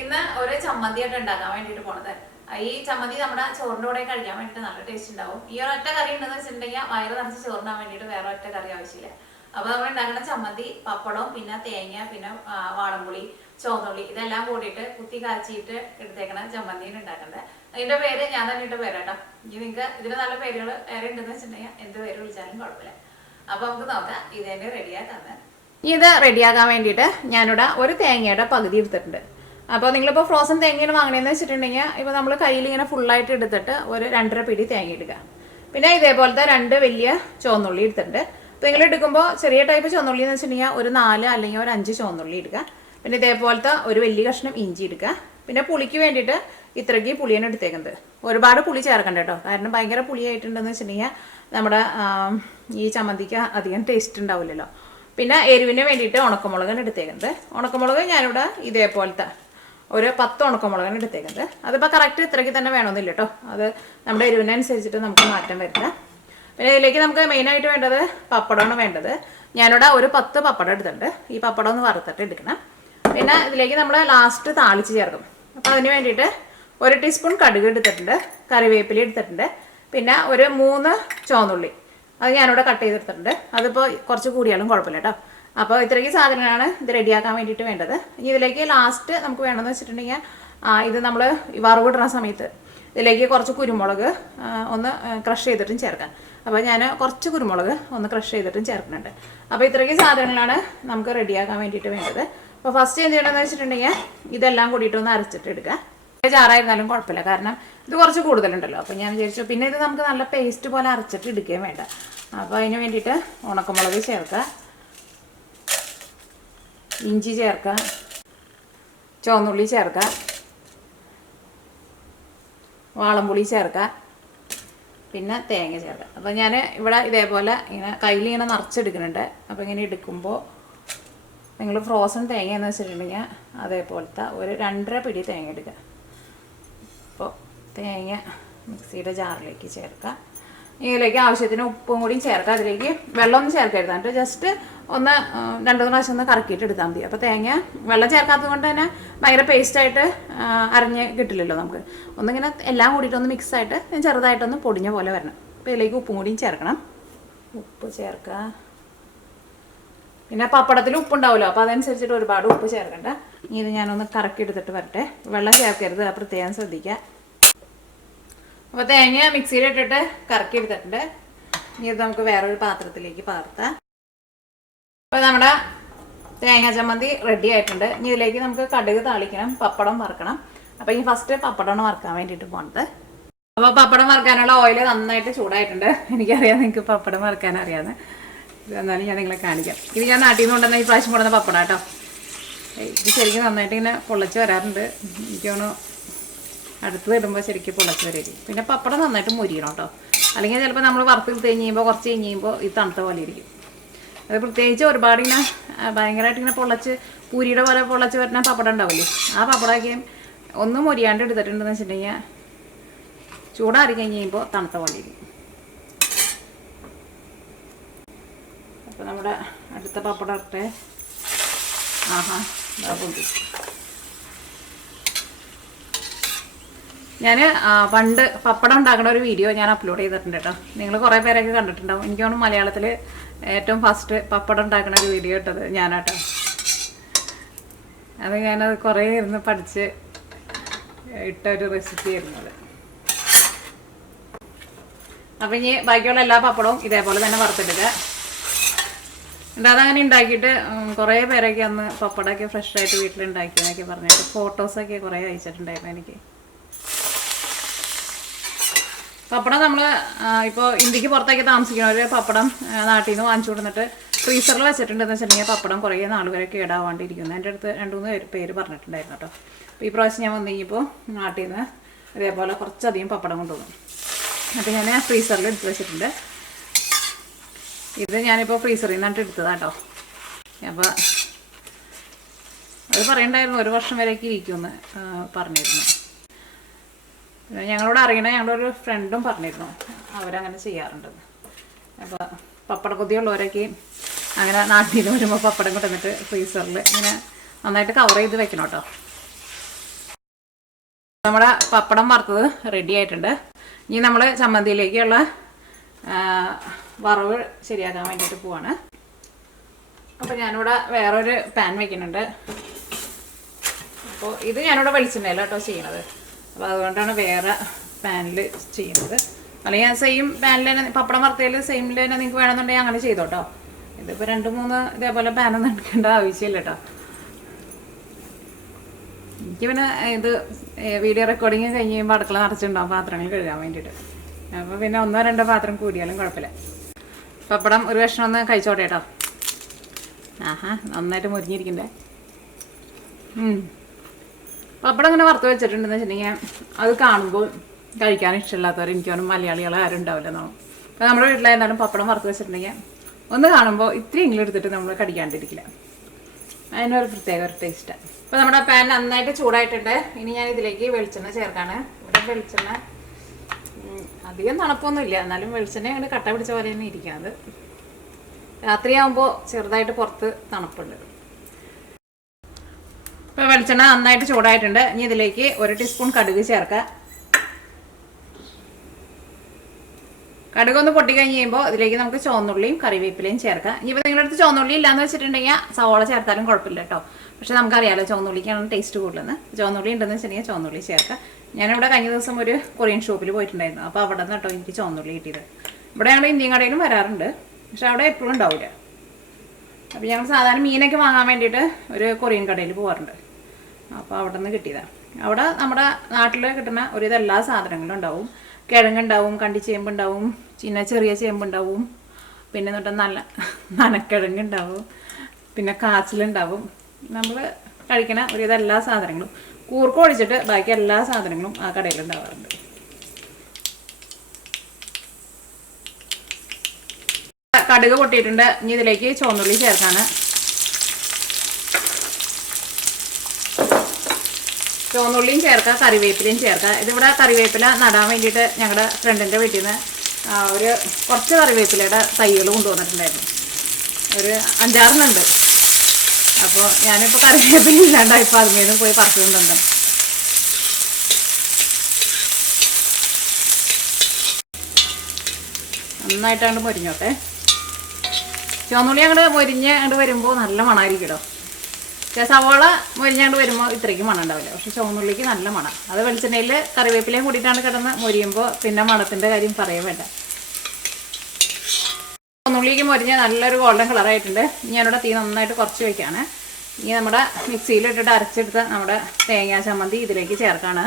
ഇന്ന് ഒരു ചമ്മന്തിയായിട്ട് ഉണ്ടാക്കാൻ വേണ്ടിയിട്ട് പോണത്. ഈ ചമ്മന്തി നമ്മുടെ ചോറിൻ്റെ കൂടെ കഴിക്കാൻ വേണ്ടിയിട്ട് നല്ല ടേസ്റ്റ് ഉണ്ടാവും. ഈ ഒരൊറ്റ കറി ഉണ്ടെന്ന് വെച്ചിട്ടുണ്ടെങ്കിൽ വയറ് നിറച്ച് ചോറിനാൻ വേണ്ടിയിട്ട് വേറെ ഒറ്റ കറി ആവശ്യമില്ല. അപ്പോൾ നമ്മൾ ഉണ്ടാക്കുന്ന ചമ്മന്തി പപ്പടവും പിന്നെ തേങ്ങ പിന്നെ വാളംപുളി ചുവന്നുള്ളി ഇതെല്ലാം കൂടിയിട്ട് കുത്തി കാച്ചിയിട്ട് എടുത്തേക്കണ ചമ്മന്തിയാണ് ഉണ്ടാക്കുന്നത്. അതിൻ്റെ പേര് ഞാൻ തന്നെ ഇട്ട പേരാട്ടോ. ഇനി നിങ്ങൾക്ക് ഇതിന് നല്ല പേരുകൾ വേറെ ഉണ്ടെന്ന് വെച്ചിട്ടുണ്ടെങ്കിൽ എന്ത് പേര് വിളിച്ചാലും കുഴപ്പമില്ല. അപ്പോൾ നമുക്ക് നോക്കാം ഇത് തന്നെ റെഡിയാക്കാന്ന്. ഇത് റെഡിയാക്കാൻ വേണ്ടിയിട്ട് ഞാനിവിടെ ഒരു തേങ്ങയുടെ പകുതി എടുത്തിട്ടുണ്ട്. അപ്പോൾ നിങ്ങളിപ്പോൾ ഫ്രോസൺ തേങ്ങയാണ് വാങ്ങണേന്ന് വെച്ചിട്ടുണ്ടെങ്കിൽ ഇപ്പോൾ നമ്മൾ കയ്യിൽ ഇങ്ങനെ ഫുള്ളായിട്ട് എടുത്തിട്ട് ഒരു 2.5 പിടി തേങ്ങ എടുക്കുക. പിന്നെ ഇതേപോലത്തെ 2 വലിയ ചുവന്നുള്ളി എടുത്തിട്ടുണ്ട്. അപ്പോൾ നിങ്ങൾ എടുക്കുമ്പോൾ ചെറിയ ടൈപ്പ് ചുവന്നുള്ളി എന്ന് വെച്ചിട്ടുണ്ടെങ്കിൽ ഒരു 4 അല്ലെങ്കിൽ ഒരു 5 ചുവന്നുള്ളി എടുക്കുക. പിന്നെ ഇതേപോലത്തെ ഒരു വലിയ കഷ്ണം ഇഞ്ചി എടുക്കുക. പിന്നെ പുളിക്ക് വേണ്ടിയിട്ട് ഇത്രയ്ക്ക് പുളിയാണ് എടുത്തേക്കുന്നത്. ഒരുപാട് പുളി ചേർക്കണ്ട കേട്ടോ, കാരണം ഭയങ്കര പുളിയായിട്ടുണ്ടെന്ന് വെച്ചിട്ടുണ്ടെങ്കിൽ നമ്മുടെ ഈ ചമ്മന്തിക്ക് അധികം ടേസ്റ്റ് ഉണ്ടാവില്ലല്ലോ. പിന്നെ എരിവിന് വേണ്ടിയിട്ട് ഉണക്കമുളകാണ് എടുത്തേക്കുന്നത്. ഉണക്കമുളക് ഞാനിവിടെ ഇതേപോലത്തെ ഒരു 10 ഉണക്കമുളകാണ് എടുത്തേക്കുന്നത്. അതിപ്പോൾ കറക്റ്റ് ഇത്രയ്ക്ക് തന്നെ വേണമെന്നില്ല കേട്ടോ, അത് നമ്മുടെ എരിവിനനുസരിച്ചിട്ട് നമുക്ക് മാറ്റം വരുത്താം. പിന്നെ ഇതിലേക്ക് നമുക്ക് മെയിനായിട്ട് വേണ്ടത് പപ്പടമാണ് വേണ്ടത്. ഞാനിവിടെ ഒരു 10 പപ്പടം എടുത്തിട്ടുണ്ട്. ഈ പപ്പടം ഒന്ന് വറുത്തിട്ട് എടുക്കണം. പിന്നെ ഇതിലേക്ക് നമ്മൾ ലാസ്റ്റ് താളിച്ച് ചേർക്കും. അപ്പോൾ അതിന് വേണ്ടിയിട്ട് 1 ടീസ്പൂൺ കടുക് എടുത്തിട്ടുണ്ട്, കറിവേപ്പില എടുത്തിട്ടുണ്ട്, പിന്നെ ഒരു 3 ചുവന്നുള്ളി അത് ഞാനിവിടെ കട്ട് ചെയ്തെടുത്തിട്ടുണ്ട്. അതിപ്പോൾ കുറച്ച് കൂടിയാലും കുഴപ്പമില്ല കേട്ടോ. അപ്പോൾ ഇത്രയ്ക്ക് സാധനങ്ങളാണ് ഇത് റെഡിയാക്കാൻ വേണ്ടിയിട്ട് വേണ്ടത്. ഇനി ഇതിലേക്ക് ലാസ്റ്റ് നമുക്ക് വേണമെന്ന് വെച്ചിട്ടുണ്ടെങ്കിൽ ഇത് നമ്മൾ വറവിടുന്ന സമയത്ത് ഇതിലേക്ക് കുറച്ച് കുരുമുളക് ഒന്ന് ക്രഷ് ചെയ്തിട്ടും ചേർക്കാം. അപ്പോൾ ഞാൻ കുറച്ച് കുരുമുളക് ഒന്ന് ക്രഷ് ചെയ്തിട്ടും ചേർക്കുന്നുണ്ട്. അപ്പോൾ ഇത്രയ്ക്ക് സാധനങ്ങളാണ് നമുക്ക് റെഡിയാക്കാൻ വേണ്ടിയിട്ട് വേണ്ടത്. അപ്പോൾ ഫസ്റ്റ് എന്ത് ചെയ്യണമെന്ന് വെച്ചിട്ടുണ്ടെങ്കിൽ ഇതെല്ലാം കൂടിയിട്ടൊന്ന് അരച്ചിട്ട് എടുക്കുക. ചാറായിരുന്നാലും കുഴപ്പമില്ല, കാരണം ഇത് കുറച്ച് കൂടുതലുണ്ടല്ലോ. അപ്പോൾ ഞാൻ വിചാരിച്ചു പിന്നെ ഇത് നമുക്ക് നല്ല പേസ്റ്റ് പോലെ അരച്ചിട്ട് എടുക്കുകയും വേണ്ട. അപ്പോൾ അതിന് വേണ്ടിയിട്ട് ഉണക്കമുളക് ചേർക്കുക, ഇഞ്ചി ചേർക്കുക, ചുവന്നുള്ളി ചേർക്കുക, വാളംപുളി ചേർക്കുക, പിന്നെ തേങ്ങ ചേർക്കുക. അപ്പോൾ ഞാൻ ഇവിടെ ഇതേപോലെ ഇങ്ങനെ കയ്യിൽ ഇങ്ങനെ നിറച്ചെടുക്കുന്നുണ്ട്. അപ്പോൾ ഇങ്ങനെ എടുക്കുമ്പോൾ നിങ്ങൾ ഫ്രോസൺ തേങ്ങ എന്ന് വെച്ചിട്ടുണ്ടെങ്കിൽ അതേപോലത്തെ ഒരു 2.5 പിടി തേങ്ങ എടുക്കുക. അപ്പോൾ തേങ്ങ മിക്സിയുടെ ജാറിലേക്ക് ചേർക്കുക. ഇതിലേക്ക് ആവശ്യത്തിന് ഉപ്പും കൂടിയും ചേർക്കുക. അതിലേക്ക് വെള്ളമൊന്നും ചേർക്കരുത്, എന്നിട്ട് ജസ്റ്റ് ഒന്ന് 2-3 പ്രാവശ്യം ഒന്ന് കറക്കിയിട്ട് എടുത്താൽ മതി. അപ്പോൾ തേങ്ങ വെള്ളം ചേർക്കാത്തത് കൊണ്ട് തന്നെ ഭയങ്കര പേസ്റ്റായിട്ട് അരഞ്ഞ് കിട്ടില്ലല്ലോ നമുക്ക്. ഒന്നിങ്ങനെ എല്ലാം കൂടിയിട്ടൊന്ന് മിക്സായിട്ട് ചെറുതായിട്ടൊന്ന് പൊടിഞ്ഞ പോലെ വരണം. അപ്പോൾ ഇതിലേക്ക് ഉപ്പും കൂടിയും ചേർക്കണം. ഉപ്പ് ചേർക്കുക. പിന്നെ പപ്പടത്തിൽ ഉപ്പുണ്ടാവുമല്ലോ, അപ്പോൾ അതനുസരിച്ചിട്ട് ഒരുപാട് ഉപ്പ് ചേർക്കണ്ട. ഇനി ഇത് ഞാനൊന്ന് കറക്കി എടുത്തിട്ട് വരട്ടെ. വെള്ളം ചേർക്കരുത്, അത് പ്രത്യേകം ശ്രദ്ധിക്കുക. അപ്പോൾ തേങ്ങ മിക്സിയിലിട്ടിട്ട് കറക്കി എടുത്തിട്ടുണ്ട്. ഇനി ഇത് നമുക്ക് വേറൊരു പാത്രത്തിലേക്ക് പകർത്താം. അപ്പോൾ നമ്മുടെ തേങ്ങ ചമ്മന്തി റെഡി ആയിട്ടുണ്ട്. ഇനി ഇതിലേക്ക് നമുക്ക് കടുക് താളിക്കണം, പപ്പടം വറുക്കണം. അപ്പോൾ ഈ ഫസ്റ്റ് പപ്പടമാണ് വറുക്കാൻ വേണ്ടിയിട്ട് പോകുന്നത്. അപ്പോൾ പപ്പടം വറുക്കാനുള്ള ഓയിൽ നന്നായിട്ട് ചൂടായിട്ടുണ്ട്. എനിക്കറിയാം നിങ്ങൾക്ക് പപ്പടം വറുക്കാൻ അറിയാമെന്ന്, എന്നാലും ഞാൻ നിങ്ങളെ കാണിക്കാം. ഇത് ഞാൻ നാട്ടിൽ നിന്ന് കൊണ്ടുവന്ന ഈ പ്രാവശ്യം കൊണ്ടുവന്ന പപ്പടം കേട്ടോ. ഇത് ശരിക്കും നന്നായിട്ട് ഇങ്ങനെ പൊള്ളച്ച് വരാറുണ്ട്. എനിക്ക് തോന്നുന്നു അടുത്ത് വരുമ്പോൾ ശരിക്കും പൊള്ളച്ച് വരും. പിന്നെ പപ്പടം നന്നായിട്ട് മുരിയണം കേട്ടോ, അല്ലെങ്കിൽ ചിലപ്പോൾ നമ്മൾ വറുത്ത് എടുത്ത് കഴിയുമ്പോൾ കുറച്ച് കഴിയുമ്പോൾ ഇത് തണുത്ത പോലെ ഇരിക്കും. അത് പ്രത്യേകിച്ച് ഒരുപാട് ഇങ്ങനെ ഭയങ്കരമായിട്ട് ഇങ്ങനെ പൊള്ളച്ച് പൂരിയുടെ പോലെ പൊള്ളച്ച് വരുന്ന പപ്പടം ഉണ്ടാവില്ലേ, ആ പപ്പടമൊക്കെ ഒന്നും മുരിയാണ്ട് എടുത്തിട്ടുണ്ടെന്ന് വെച്ചിട്ടുണ്ടെങ്കിൽ ചൂടാറി കഴിയുമ്പോൾ തണുത്ത പോലെ ഇരിക്കും. അപ്പോൾ നമ്മുടെ അടുത്ത പപ്പടം ഇട്ടെ. ആഹാ പൊന്തി. ഞാൻ പണ്ട് പപ്പടം ഉണ്ടാക്കുന്ന ഒരു വീഡിയോ ഞാൻ അപ്ലോഡ് ചെയ്തിട്ടുണ്ട് കേട്ടോ. നിങ്ങൾ കുറേ പേരൊക്കെ കണ്ടിട്ടുണ്ടാവും. എനിക്ക് തോന്നുന്നു മലയാളത്തിൽ ഏറ്റവും ഫസ്റ്റ് പപ്പടം ഉണ്ടാക്കുന്ന ഒരു വീഡിയോ ഇട്ടത് ഞാനാട്ടോ. അത് ഞാനത് കുറേ ഇരുന്ന് പഠിച്ച് ഇട്ട ഒരു റെസിപ്പി ആയിരുന്നത്. അപ്പം ഇനി ബാക്കിയുള്ള എല്ലാ പപ്പടവും ഇതേപോലെ തന്നെ വറുത്തെടുക്കുക. എന്നിട്ട് അതങ്ങനെ ഉണ്ടാക്കിയിട്ട് കുറേ പേരൊക്കെ അന്ന് പപ്പടമൊക്കെ ഫ്രഷായിട്ട് വീട്ടിലുണ്ടാക്കിയെന്നൊക്കെ പറഞ്ഞിട്ട് ഫോട്ടോസൊക്കെ കുറേ അയച്ചിട്ടുണ്ടായിരുന്നു എനിക്ക്. പപ്പടം നമ്മൾ ഇപ്പോൾ ഇന്ത്യക്ക് പുറത്തേക്ക് താമസിക്കുന്നവർ പപ്പടം നാട്ടിൽ നിന്ന് വാങ്ങിച്ചു കൊടുത്തിട്ട് ഫ്രീസറിൽ വെച്ചിട്ടുണ്ടെന്ന് വെച്ചിട്ടുണ്ടെങ്കിൽ പപ്പടം കുറേ നാൾ വരെ കേടാവാണ്ടിരിക്കുന്നു. എൻ്റെ അടുത്ത് 2-3 പേര് പറഞ്ഞിട്ടുണ്ടായിരുന്നു കേട്ടോ. അപ്പോൾ ഈ പ്രാവശ്യം ഞാൻ വന്നു കഴിഞ്ഞപ്പോൾ നാട്ടിൽ നിന്ന് ഇതേപോലെ കുറച്ചധികം പപ്പടം കൊണ്ടുവന്നു. അപ്പോൾ ഞാൻ ഫ്രീസറിൽ എടുത്ത് വെച്ചിട്ടുണ്ട്. ഇത് ഞാനിപ്പോൾ ഫ്രീസറിൽ നിന്നിട്ട് എടുത്തതാട്ടോ. അപ്പോൾ അത് പറയണ്ടായിരുന്നു 1 വർഷം വരെയൊക്കെ ഇരിക്കുമെന്ന് പറഞ്ഞിരുന്നു. ഞങ്ങളോട് അറിയണ ഞങ്ങളുടെ ഒരു ഫ്രണ്ടും പറഞ്ഞിരുന്നു അവരങ്ങനെ ചെയ്യാറുണ്ടെന്ന്. അപ്പോൾ പപ്പട കൊതിയുള്ളവരൊക്കെ അങ്ങനെ നാട്ടിൽ നിന്ന് വരുമ്പോൾ പപ്പടം കൊണ്ടുവന്നിട്ട് ഫ്രീസറിൽ ഇങ്ങനെ നന്നായിട്ട് കവർ ചെയ്ത് വെക്കണം കേട്ടോ. നമ്മുടെ പപ്പടം വറുത്തത് റെഡി ആയിട്ടുണ്ട്. ഇനി നമ്മൾ ചമ്മന്തിയിലേക്കുള്ള വറവ് ശരിയാക്കാൻ വേണ്ടിയിട്ട് പോവാണ്. അപ്പോൾ ഞാനിവിടെ വേറൊരു പാൻ വയ്ക്കുന്നുണ്ട്. അപ്പോൾ ഇത് ഞാനിവിടെ വെളിച്ചെണ്ണയില കേട്ടോ ചെയ്യണത്. അപ്പോൾ അതുകൊണ്ടാണ് വേറെ പാനിൽ ചെയ്യുന്നത്. അല്ലെങ്കിൽ സെയിം പാനിൽ തന്നെ പപ്പടം വറുത്തതിൽ സെയിമിൽ തന്നെ നിങ്ങൾക്ക് വേണമെന്നുണ്ടെങ്കിൽ അങ്ങനെ ചെയ്തോട്ടോ. ഇതിപ്പോൾ 2-3 ഇതേപോലെ പാനൊന്നും എടുക്കേണ്ട ആവശ്യമില്ല കേട്ടോ. എനിക്ക് പിന്നെ ഇത് വീഡിയോ റെക്കോർഡിങ് കഴിഞ്ഞ് കഴിയുമ്പോൾ അടുക്കള നിറച്ചിട്ടുണ്ടാവും പാത്രങ്ങൾ കഴുകാൻ വേണ്ടിയിട്ട്. അപ്പോൾ പിന്നെ 1-2 പാത്രം കൂടിയാലും കുഴപ്പമില്ല. പപ്പടം ഒരു കഷ്ണം ഒന്ന് കഴിച്ചോട്ടെ കേട്ടോ. ആഹാ, നന്നായിട്ട് മുരിഞ്ഞിരിക്കണ്ടേ. പപ്പടം ഇങ്ങനെ വറുത്ത് വെച്ചിട്ടുണ്ടെന്ന് വെച്ചിട്ടുണ്ടെങ്കിൽ അത് കാണുമ്പോൾ കഴിക്കാൻ ഇഷ്ടമില്ലാത്തവർ എനിക്കൊന്നും മലയാളികൾ ആരും ഉണ്ടാവില്ല എന്നാണ്. അപ്പോൾ നമ്മുടെ വീട്ടിലായിരുന്നാലും പപ്പടം വറുത്ത് വെച്ചിട്ടുണ്ടെങ്കിൽ ഒന്ന് കാണുമ്പോൾ ഇത്തിരി എങ്കിലും എടുത്തിട്ട് നമ്മൾ കടിക്കാണ്ടിരിക്കില്ല. അതിനൊരു പ്രത്യേക ഒരു ടേസ്റ്റാണ്. അപ്പോൾ നമ്മുടെ പാൻ നന്നായിട്ട് ചൂടായിട്ടുണ്ട്. ഇനി ഞാൻ ഇതിലേക്ക് വെളിച്ചെണ്ണ ചേർക്കാണ്. ഇവിടെ വെളിച്ചെണ്ണ അധികം തണുപ്പൊന്നുമില്ല, എന്നാലും വെളിച്ചെണ്ണ അങ്ങനെ കട്ട പിടിച്ച പോലെ തന്നെ ഇരിക്കുന്നത്. രാത്രിയാകുമ്പോൾ ചെറുതായിട്ട് പുറത്ത് തണുപ്പുണ്ട്. ഇപ്പോൾ വെളിച്ചെണ്ണ നന്നായിട്ട് ചൂടായിട്ടുണ്ട്. ഇനി ഇതിലേക്ക് 1 ടീസ്പൂൺ കടുക് ചേർക്കാം. കടുകൊന്ന് പൊട്ടിക്കഴിഞ്ഞ് കഴിയുമ്പോൾ ഇതിലേക്ക് നമുക്ക് ചുവന്നുള്ളിയും കറിവേപ്പിലയും ചേർക്കാം. ഇനിയിപ്പോൾ നിങ്ങളുടെ അടുത്ത് ചുവന്നുള്ളി ഇല്ലാന്ന് വെച്ചിട്ടുണ്ടെങ്കിൽ സവാള ചേർത്താലും കുഴപ്പമില്ല കേട്ടോ. പക്ഷെ നമുക്കറിയാമല്ലോ ചുവന്നുള്ളിക്കാണ് ടേസ്റ്റ് കൂടുതലെന്ന്. ചുവന്നുള്ളി ഉണ്ടെന്ന് വെച്ചിട്ടുണ്ടെങ്കിൽ ചുവന്നുള്ളി ചേർക്കാം. ഞാനിവിടെ കഴിഞ്ഞ ദിവസം ഒരു കൊറിയൻ ഷോപ്പിൽ പോയിട്ടുണ്ടായിരുന്നു. അപ്പോൾ അവിടെ നിന്ന് കേട്ടോ എനിക്ക് ചുവന്നുള്ളി കിട്ടിയത്. ഇവിടെ ഞങ്ങൾ ഇന്ത്യൻ കടയിലും വരാറുണ്ട്, പക്ഷെ അവിടെ എപ്പോഴും ഉണ്ടാവില്ല. അപ്പോൾ ഞങ്ങൾ സാധാരണ മീനൊക്കെ വാങ്ങാൻ വേണ്ടിയിട്ട് ഒരു കൊറിയൻ കടയിൽ പോകാറുണ്ട്. അപ്പോൾ അവിടെ നിന്ന് കിട്ടിയതാണ്. അവിടെ നമ്മുടെ നാട്ടിൽ കിട്ടുന്ന ഒരുവിധ എല്ലാ സാധനങ്ങളും ഉണ്ടാവും. കിഴങ്ങുണ്ടാവും, കണ്ടിച്ചേമ്പുണ്ടാവും, ചെറിയ ചേമ്പുണ്ടാവും, പിന്നെ എന്നിട്ട് നല്ല നനക്കിഴങ്ങുണ്ടാവും, പിന്നെ കാച്ചിലുണ്ടാവും. നമ്മൾ കഴിക്കണ ഒരുവിധ എല്ലാ സാധനങ്ങളും കൂർക്ക ഒഴിച്ചിട്ട് ബാക്കി എല്ലാ സാധനങ്ങളും ആ കടയിലുണ്ടാവാറുണ്ട്. കടുക് പൊട്ടിയിട്ടുണ്ട്. ഇനി ഇതിലേക്ക് ചുവന്നുള്ളി ചേർക്കാണ്. ചുവന്നുള്ളിയും ചേർക്കാം, കറിവേപ്പിലയും ചേർക്കാം. ഇതിവിടെ കറിവേപ്പില നടാൻ വേണ്ടിയിട്ട് ഞങ്ങളുടെ ഫ്രണ്ടിൻ്റെ വീട്ടിൽ നിന്ന് കുറച്ച് കറിവേപ്പിലയുടെ തൈകൾ കൊണ്ടുവന്നിട്ടുണ്ടായിരുന്നു. ഒരു 5-6 അപ്പോൾ ഞാനിപ്പോൾ കറിവേപ്പില ഇല്ലാണ്ടായിപ്പോൾ അതിൽ പോയി പറിച്ചുകൊണ്ടുണ്ട്. നന്നായിട്ട് അങ്ങോട്ട് മൊരിഞ്ഞോട്ടെ. ചുവന്നുള്ളി അങ്ങോട്ട് മൊരിഞ്ഞ് അങ്ങോട്ട് വരുമ്പോൾ നല്ല മണമായിരിക്കുമല്ലോ. സവാള മൊരിഞ്ഞാണ്ട് വരുമ്പോൾ ഇത്രയ്ക്ക് മണം ഉണ്ടാവില്ല, പക്ഷെ ചുവന്നുള്ളിക്ക് നല്ല മണം. അത് വെളിച്ചെണ്ണയിൽ കറിവേപ്പിലയും കൂടിയിട്ടാണ് കിടന്ന് മൊരിയുമ്പോൾ പിന്നെ മണത്തിൻ്റെ കാര്യം പറയാൻ വേണ്ട. ചുവന്നുള്ളിക്ക് മൊരിഞ്ഞ് നല്ലൊരു ഗോൾഡൻ കളറായിട്ടുണ്ട്. ഞാനിവിടെ തീ നന്നായിട്ട് കുറച്ച് വയ്ക്കുകയാണ്. ഇനി നമ്മുടെ മിക്സിയിലിട്ടിട്ട് അരച്ചെടുത്ത നമ്മുടെ തേങ്ങാ ചമ്മന്തി ഇതിലേക്ക് ചേർക്കാണ്.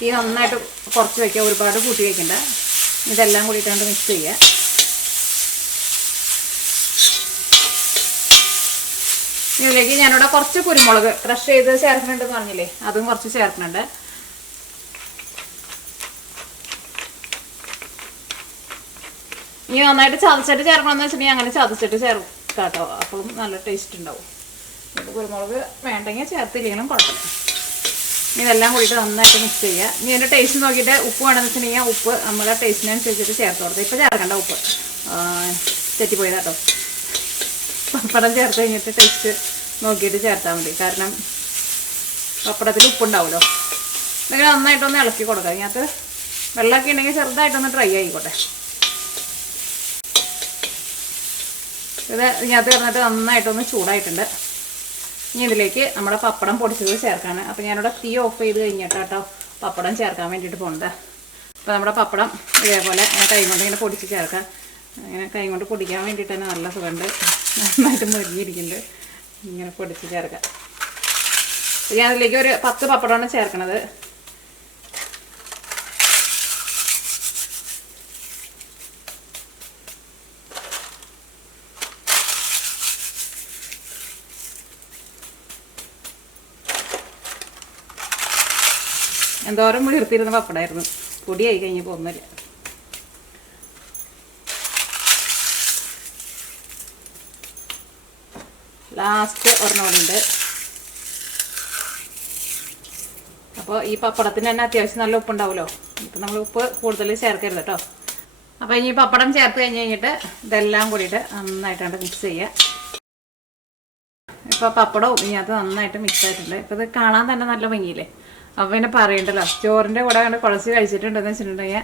തീ നന്നായിട്ട് കുറച്ച് വയ്ക്കുക, ഒരുപാട് കൂട്ടി വയ്ക്കണ്ട. ഇതെല്ലാം കൂടിയിട്ടാണ്ട് മിക്സ് ചെയ്യുക. ഇതിലേക്ക് ഞാനിവിടെ കുറച്ച് കുരുമുളക് ക്രഷ് ചെയ്ത് ചേർക്കുന്നുണ്ടെന്ന് പറഞ്ഞില്ലേ, അതും കുറച്ച് ചേർക്കുന്നുണ്ട്. ഇനി നന്നായിട്ട് ചതച്ചിട്ട് ചേർക്കണമെന്ന് വെച്ചിട്ടുണ്ടെങ്കിൽ അങ്ങനെ ചതച്ചിട്ട് ചേർക്കാം കേട്ടോ. അപ്പോഴും നല്ല ടേസ്റ്റ് ഉണ്ടാവും. കുരുമുളക് വേണ്ടെങ്കിൽ ചേർത്തില്ലെങ്കിലും കുഴപ്പമില്ല. ഇതെല്ലാം കൂടിയിട്ട് നന്നായിട്ട് മിക്സ് ചെയ്യുക. ഇനി ഇതിൻ്റെ ടേസ്റ്റ് നോക്കിയിട്ട് ഉപ്പ് വേണമെന്ന് വെച്ചിട്ടുണ്ടെങ്കിൽ ഉപ്പ് നമ്മുടെ ടേസ്റ്റിനനുസരിച്ചിട്ട് ചേർത്ത് കൊടുത്തത്. ഇപ്പോൾ ചേർക്കേണ്ട ഉപ്പ് തെറ്റിപ്പോയത് കേട്ടോ. പപ്പടം ചേർത്ത് കഴിഞ്ഞിട്ട് ടേസ്റ്റ് നോക്കിയിട്ട് ചേർത്താൽ മതി. കാരണം പപ്പടത്തിൽ ഉപ്പുണ്ടാവുമല്ലോ. ഇങ്ങനെ നന്നായിട്ടൊന്ന് ഇളക്കി കൊടുക്കുക. ഇതിനകത്ത് വെള്ളമൊക്കെ ഉണ്ടെങ്കിൽ ചെറുതായിട്ടൊന്ന് ഡ്രൈ ആയിക്കോട്ടെ. ഇത് ഇതിനകത്ത് കിടന്നിട്ട് നന്നായിട്ടൊന്ന് ചൂടായിട്ടുണ്ട്. ഇനി ഇതിലേക്ക് നമ്മുടെ പപ്പടം പൊടിച്ചത് ചേർക്കാണ്. അപ്പോൾ ഞാനിവിടെ തീ ഓഫ് ചെയ്ത് കഴിഞ്ഞിട്ടാട്ടോ പപ്പടം ചേർക്കാൻ വേണ്ടിയിട്ട് പോകുന്നത്. അപ്പോൾ നമ്മുടെ പപ്പടം ഇതേപോലെ കൈ കൊണ്ട് ഇങ്ങനെ പൊടിച്ച് ചേർക്കാം. അങ്ങനെ കൈ കൊണ്ട് പൊടിക്കാൻ വേണ്ടിയിട്ട് തന്നെ നല്ല സുഖമുണ്ട്. നന്നായിട്ട് മുരിഞ്ഞിരിക്കുന്നുണ്ട്. ഇങ്ങനെ പൊടിച്ച് ചേർക്കാം. ഞാൻ അതിലേക്ക് ഒരു 10 പപ്പടമാണ് ചേർക്കണത്. എന്തോരം വീർത്തിരുന്ന പപ്പടമായിരുന്നു. പൊടിയായി കഴിഞ്ഞപ്പോൾ ഒന്നുമില്ല. ലാസ്റ്റ് ഒരെണ്ണമുണ്ട്. അപ്പോൾ ഈ പപ്പടത്തിന് തന്നെ അത്യാവശ്യം നല്ല ഉപ്പുണ്ടാവുമല്ലോ. ഇപ്പം നമ്മൾ ഉപ്പ് കൂടുതൽ ചേർക്കരുത് കേട്ടോ. അപ്പോൾ ഇനി പപ്പടം ചേർത്ത് കഴിഞ്ഞിട്ട് ഇതെല്ലാം കൂടിയിട്ട് നന്നായിട്ടാണ് മിക്സ് ചെയ്യുക. ഇപ്പോൾ പപ്പടവും ഇതിനകത്ത് നന്നായിട്ട് മിക്സ് ആയിട്ടുണ്ട്. ഇപ്പോൾ ഇത് കാണാൻ തന്നെ നല്ല ഭംഗിയില്ലേ. അപ്പോൾ പിന്നെ പറയണ്ടല്ലോ, ചോറിൻ്റെ കൂടെ കണ്ട് കുഴച്ച് കഴിച്ചിട്ടുണ്ടെന്ന് വെച്ചിട്ടുണ്ടെങ്കിൽ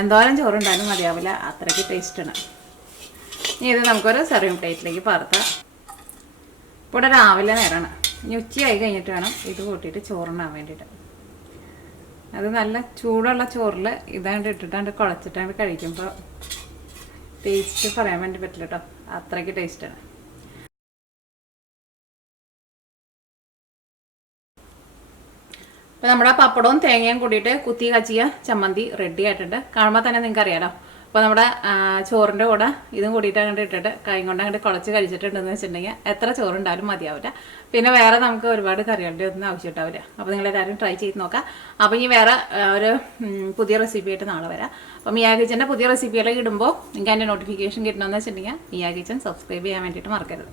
എന്തോരം ചോറുണ്ടായാലും മതിയാവില്ല, അത്രയ്ക്ക് ടേസ്റ്റാണ്. ഇനി ഇത് നമുക്കൊരു സെർവിങ് പ്ലേറ്റിലേക്ക് പകർത്താം. ഇപ്പോൾ ഇവിടെ രാവിലെ നേരമാണ്, ഇനി ഉച്ചയായി കഴിഞ്ഞിട്ട് വേണം ഇത് കൂട്ടിയിട്ട് ചോറുണ്ടാൻ വേണ്ടിയിട്ട്. അത് നല്ല ചൂടുള്ള ചോറിൽ ഇതാണ്ട് ഇട്ടിട്ടാണ്ട് കുഴച്ചിട്ടാണ്ട് കഴിക്കുമ്പോൾ ടേസ്റ്റ് പറയാൻ വേണ്ടി പറ്റില്ല കേട്ടോ, അത്രയ്ക്ക് ടേസ്റ്റാണ്. അപ്പോൾ നമ്മുടെ പപ്പടവും തേങ്ങയും കൂടിയിട്ട് കുത്തി കച്ചിയ ചമ്മന്തി റെഡി ആയിട്ടുണ്ട്. കാണുമ്പോൾ തന്നെ നിങ്ങൾക്ക് അറിയാലോ. അപ്പോൾ നമ്മുടെ ചോറിൻ്റെ കൂടെ ഇതും കൂടിയിട്ട് അങ്ങോട്ട് ഇട്ടിട്ട് കൈ കൊണ്ട് അങ്ങോട്ട് കുളച്ച് കഴിച്ചിട്ടുണ്ടെന്ന് വെച്ചിട്ടുണ്ടെങ്കിൽ എത്ര ചോറുണ്ടായാലും മതിയാവില്ല. പിന്നെ വേറെ നമുക്ക് ഒരുപാട് കറികളുടെ ഒന്നും ആവശ്യമുണ്ടാവില്ല. അപ്പോൾ നിങ്ങളെല്ലാവരും ട്രൈ ചെയ്ത് നോക്കാം. അപ്പോൾ ഇനി വേറെ ഒരു പുതിയ റെസിപ്പി ആയിട്ട് നാളെ വരാം. അപ്പോൾ മിയ കിച്ചൻ്റെ പുതിയ റെസിപ്പികളൊക്കെ ഇടുമ്പോൾ നിങ്ങൾക്ക് അതിൻ്റെ നോട്ടിഫിക്കേഷൻ കിട്ടണമെന്ന് വെച്ചിട്ടുണ്ടെങ്കിൽ മിയ കിച്ചൻ സബ്സ്ക്രൈബ് ചെയ്യാൻ വേണ്ടിയിട്ട് മറക്കരുത്.